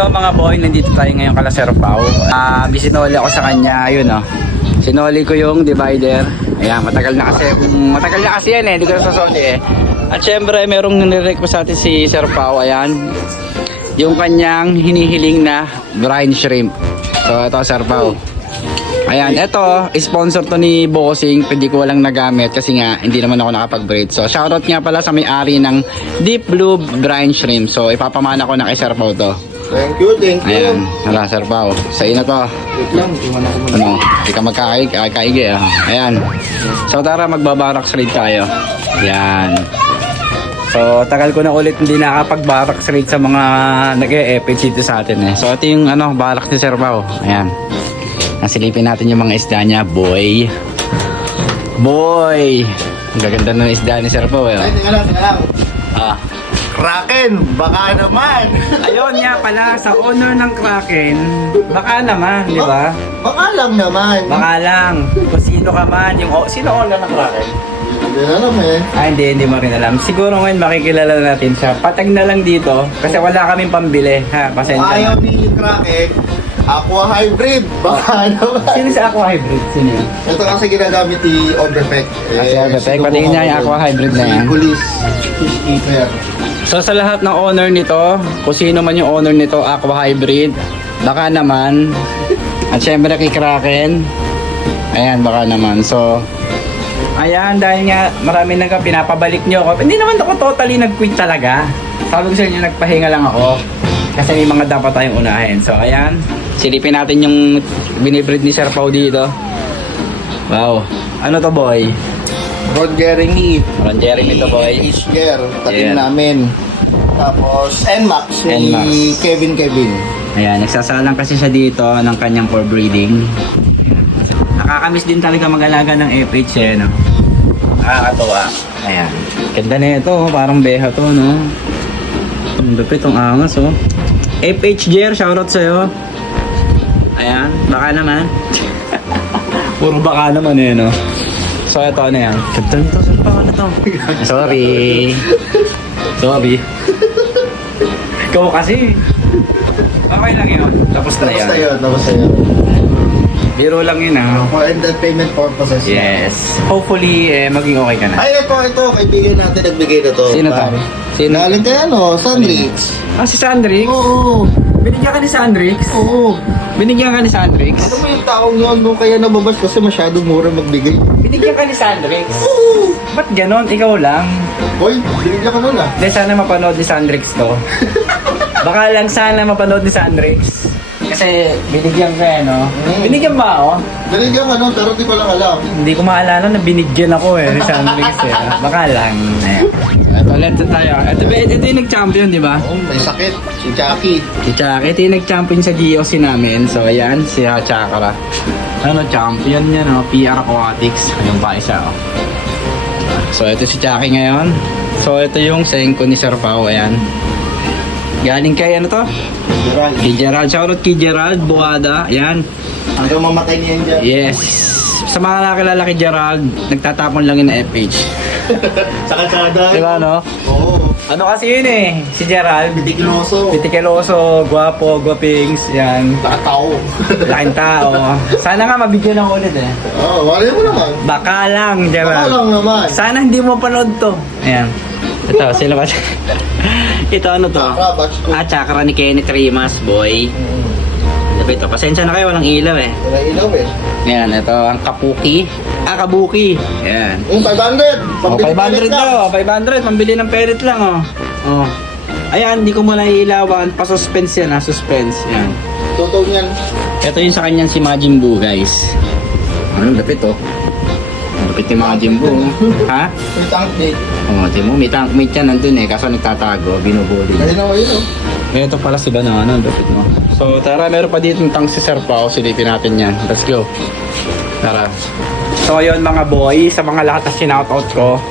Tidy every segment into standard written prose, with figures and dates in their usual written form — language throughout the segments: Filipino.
So mga boy, nandito tayo ngayon kala Sir Pao. Bisinoli ako sa kanya, ayun oh. Sinoli ko yung divider. Ayan, matagal na kasi yan eh, hindi ko na sasoli eh. At syempre, merong nirequest sa atin si Sir Pao, ayan. Yung kanyang hinihiling na brine shrimp. So ito Sir Pao. Ayan, ito, sponsor to ni Bossing, pwede ko walang nagamit kasi nga hindi naman ako nakapag-braid. So shoutout nga pala sa may-ari ng Deep Blue Brine Shrimp. So ipapamana ko na kay Sir Pao to. Thank you. Ayan, hala Sir Pao, sa ina to. Wait lang, iwan ako muna. Ano, hindi ka magkakaigi ah. Ayan. So tara, magbabarak rate tayo. Ayan. So tagal ko na ulit hindi nakapag-barak rate sa mga nag-e-epic dito sa atin eh. So ito yung ano, barak ni Sir Pao. Ayan. Nasilipin natin yung mga isda niya, boy. Boy! Ang gaganda ng isda ni Sir Pao eh. Ay, tingnan lang. Ah. Kraken, baka naman. Ayun nga pala, sa owner ng Kraken, baka naman, di ba? Baka lang naman. Baka lang, kung sino ka man, sino owner ng Kraken? Hindi na alam eh. Hindi mo rin alam. Siguro ngayon makikilala natin siya. Patag na lang dito, kasi wala kaming pambili, ha? Pasensya Ayaw na. ni Kraken, Aqua Hybrid. Baka naman. Sino sa Aqua Hybrid? Sino yun? Ito kasi ginagamit ni Overfect. Si Overfect, patingin niya yung Aqua Hybrid na yan. Si Police Fishkeeper. So sa lahat ng owner nito, kung sino man yung owner nito, Aqua Hybrid, baka naman. At syempre kay Kraken, ayan, baka naman. So, ayan, dahil nga marami nang pinapabalik nyo ako. Hindi naman ako totally nag-quit talaga. Sabi ko sa inyo, nagpahinga lang ako. Kasi may mga dapat tayong unahin. So, ayan, silipin natin yung binibreed ni Sir Pao dito. Wow. Ano to, boy? Ron Jeremy. Ron Jeremy to, boy. Ishger, talim Yeah. namin. Tapos NMAX ni NMAX. Kevin. Ayan, nagsasalang kasi siya dito ng kanyang for breeding. Nakakamiss din talaga mag-alaga ng FH eh, no? Nakakatuwa. Ayan. Ganda na ito, parang beha to, no? Ang lupit, ang angas, oh. FH Jer, shoutout sa'yo. Ayan, baka naman. Puro baka naman eh, no? So, ito ano yan? Ganda nito, saan pa ano to? Sorry. Sorry. Ikaw kasi. Okay lang yun. Tapos na yan. Tapos na yun. Biro lang yun ah. For entertainment purposes. Yes. Hopefully, maging okay ka na. Ay, ito, kaibigan natin nagbigay na to. Sino to? Pare. Sino? Galing kay Sandrix. Si Sandrix? Oo. Binigyan ka ni Sandrix? Oo. Binigyan ka ni Sandrix? Ano mo yung taong yun, no? Kaya nababas kasi masyadong mura magbigay. Binigyan ka ni Sandrix? Oo. Ba't ganon? Ikaw lang? Hoy, binigyan ka nun ah. Hindi, sana mapanood ni Sandrix to. Baka lang sana mapanood ni Sandrix. Kasi binigyan ka eh, no? Binigyan ba ako? Binigyan ka nun, pero di ko lang alam. Hindi ko maalala na binigyan ako eh ni Sandrix eh. Baka lang. Ito, let's tayo. Ito yung nag-champion, di ba? Oo, may sakit. Si Jackie. Si Chaka, ito yung nag-champion sa GOC namin. So, ayan, si Chakra. Ano, champion niya, no? PR Aquatics. Yung pa isa, oh. So, ito si Chaki ngayon. So, ito yung Senko ni Sir Pao, ayan. Galing kay ano to? Gerald. Kay Gerald. Shoutout kay Gerald Buada. Ayan. Hanggang mamatay niya yan dyan. Yes. Sa mga nakakilala kay Gerald, nagtatapon lang yun na FH. Sa kalsada. Diba, no? Oo. Ano kasi yun eh? Si Gerald. Bitikuloso. Bitikeloso, guwapo, gwapings, yan. Nakatao. Laking tao. Sana nga mabigyan ako ulit eh. Oo, wala mo naman. Baka lang, Gerald. Baka lang naman. Sana hindi mo panood to. Ayan. Ito, sila ba? Ito ano to? Chakra, batch ko. Chakra ni Kenneth Rimas, boy. Sabi ito, pasensya na kayo, walang ilaw eh. Wala ilaw eh. Ayan, ito ang Kapuki. Kabuki. Ayan. Yung 500. Oh, 500 daw, 500, pambili ng pellet lang oh. Oh. Ayan, hindi ko muna iilawan, pa-suspense yan ha, suspense. Ayan. Totoo niyan. Ito yung sa kanyang si Majin Buu, guys. Ano, lapit oh. Lapit ni Majin Buu. Ha? Yung tank date. Oh, di mo, may tankmate yan nandun eh, kaso nagtatago, binubuli. Ayun ako yun oh. Ito pala si Banana, lapit mo. So tara, meron pa dito ng tank si Sir Pao, silipin natin yan. Let's go. Tara. So yun mga boy, sa mga lahat na sinoutout ko,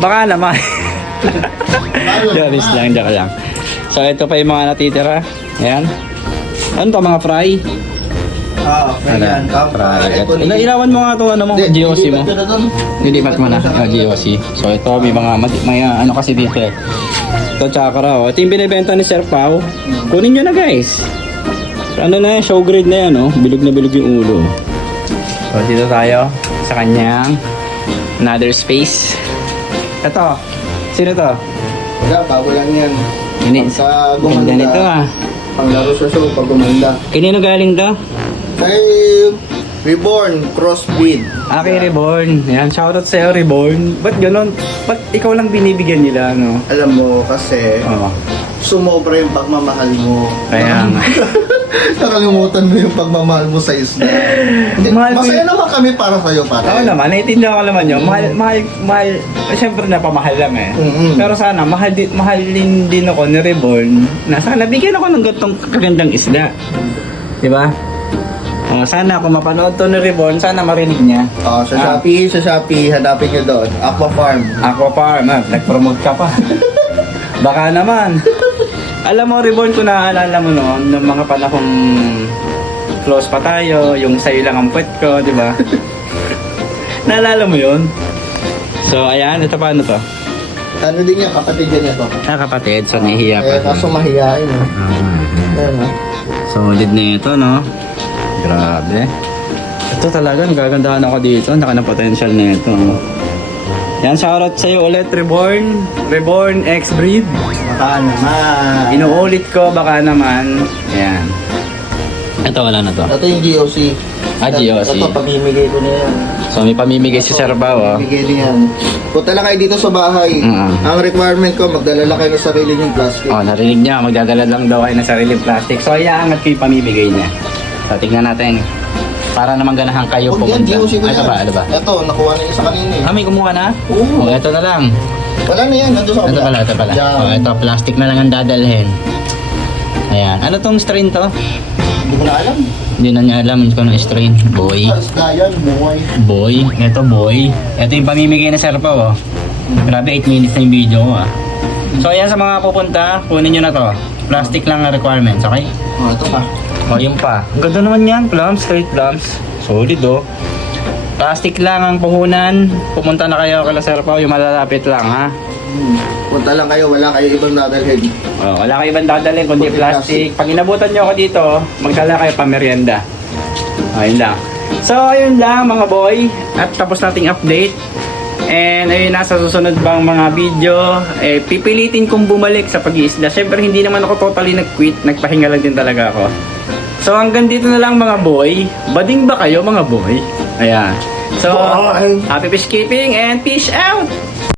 baka naman. Joris lang, joke lang. So ito pa yung mga natitira. Ayan. Ano to, mga fry? Ayan. Ilawan mo nga ito, ano mo, GOC mo. Nilipat mo na, GOC. So ito, may mga ano kasi dito eh. Ito, chakra, oh. Ito yung binibenta ni Sir Pao. Kunin nyo na, guys. Ano na yan, show grade na yan, oh. Bilog na bilog yung ulo. So, dito tayo sa kanyang another space. Ito, sino to? Wala, bago lang yan. Pagka Ganda nito, gumanda, ah. panglaro sa show pag gumanda. Kanino galing to? Kay Reborn, crossbreed. Kay Reborn. Yan, shoutout sa'yo, Reborn. Ba't ganun? Ba't ikaw lang binibigyan nila, no? Alam mo, kasi Oo. sumobra yung pagmamahal mo. Kaya nga. Nakalimutan mo yung pagmamahal mo sa isla. Hindi, Mahal ko masaya yun. naman kami para sa'yo, pare. Oo naman, naiintindihan ko naman yun. Mahal. Siyempre napamahal lang eh. Mm-mm. Pero sana, mahal din ako ni Reborn na sana bigyan ako ng gantong kagandang isda. Diba? Sana kung mapanood to ni Reborn, sana marinig niya. Sa Shopee, hanapin nyo doon. Aqua Farm. Aqua Farm, nag-promote ka pa. Baka naman. Alam mo, Reborn, kung naaalala mo noon, ng mga panahong close pa tayo, yung sa'yo lang ang puwet ko, di ba? Naalala mo yun? So, ayan, ito paano to? Ano din yan, kapatid yan ito. Kapatid, so nahihiya pa. Kaso mahihain. Ayan, Solid na ito, no? Grabe. Ito talaga, nagagandahan ako dito. Naka na potential na ito. Yan, shoutout sa'yo ulit, Reborn. Reborn X-Breed. Baka naman. Inuulit ko, baka naman. Ayan. Ito, wala na to. Ito yung GOC. GOC. Ito, pamimigay ko na yan. So, may pamimigay si Sir Bao, oh. Pamimigay na yan. Punta lang kayo dito sa bahay. Ang requirement ko, magdala lang kayo ng sarili niyong plastic. Oh, narinig niya, magdadala lang daw kayo ng sariling plastic. So, iaangat ko yung pamimigay niya. So, tignan natin. Para naman ganahan kayo Huwag yan, pumunta. GOC ko yan. Ano ba? Ito, nakuha na yung isa kanina eh. May kumuha na? Oo. Oh, ito na lang. Wala na yan, nandun sa Ito kabila. pala. Diyan. Oh, ito, plastic na lang ang dadalhin. Ayan. Ano tong strain to? Hindi ko na alam. Hindi na niya alam kung anong strain. Boy. Isda yan, buhay. Boy. Ito, boy. Ito yung pamimigay na Sir Pao, oh. Grabe, 8 minutes na yung video ko, ah. So, ayan sa mga pupunta, kunin nyo na to. Plastic lang ang requirements, okay? Ito pa. O, yun pa. Ang ganda naman yan. Plums, straight plums. Solid, oh. Plastic lang ang puhunan. Pumunta na kayo kala Sir Pao, yung malalapit lang, ha? Punta lang kayo, wala kayo ibang dadalhin. Oh, wala kayo ibang dadalhin kundi plastic. Pag inabutan nyo ako dito, magdala kayo pa merienda. Ayun lang. So, ayun lang mga boy. At tapos nating update. And ayun na, sa susunod bang mga video, pipilitin kong bumalik sa pag-iisda. Siyempre, hindi naman ako totally nag-quit. Nagpahinga lang din talaga ako. So, hanggang dito na lang mga boy. Bading ba kayo mga boy? Ayan. So, Bye! happy fish keeping and fish out!